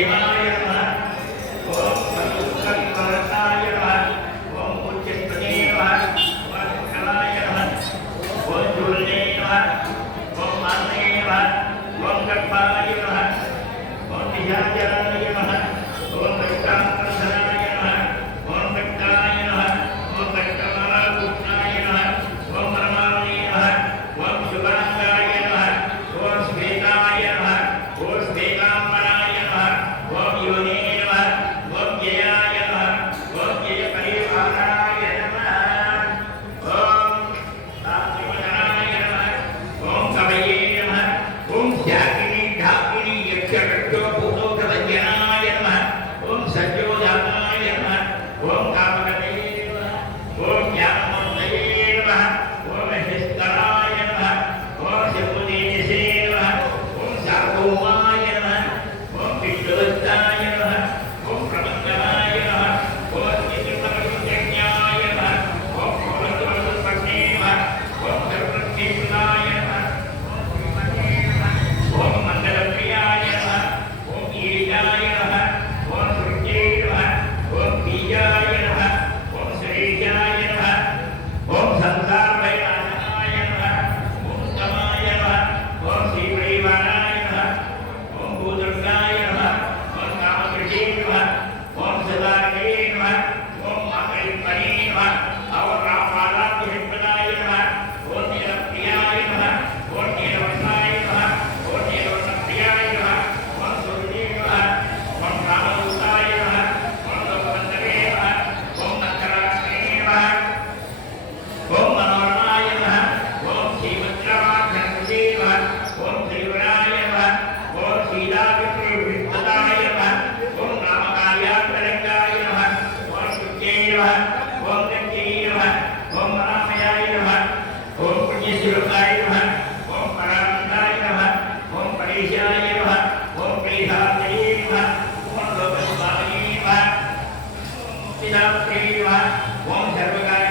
Thank you. नमः पितात्रे नमः ॐ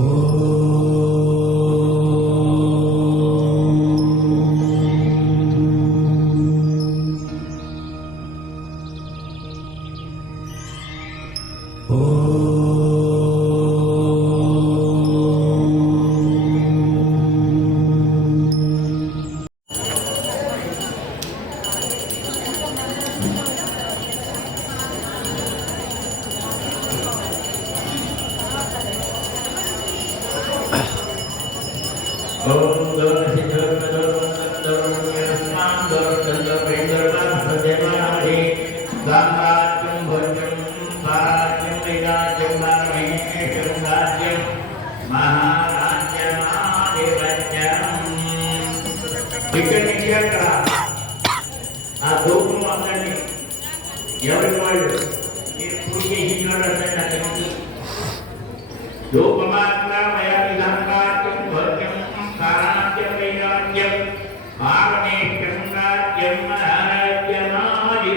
Oh. ఎక్కడి నుంచి అక్కడ ఆ దోపులు మాత్రాన్ని ఎవరికి వాళ్ళు ఎప్పుడు చేసినాడు అంటే నాకు దోపమాత్ర మయా విధానాత్యం వర్గం సారాత్యం వైరాగ్యం పావనేక్షం నాట్యం నారాజ్యమాధిపత్యం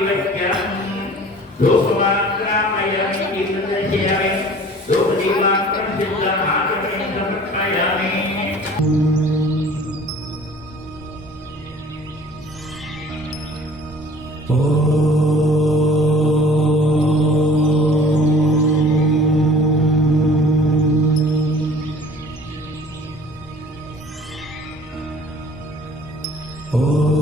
Oh.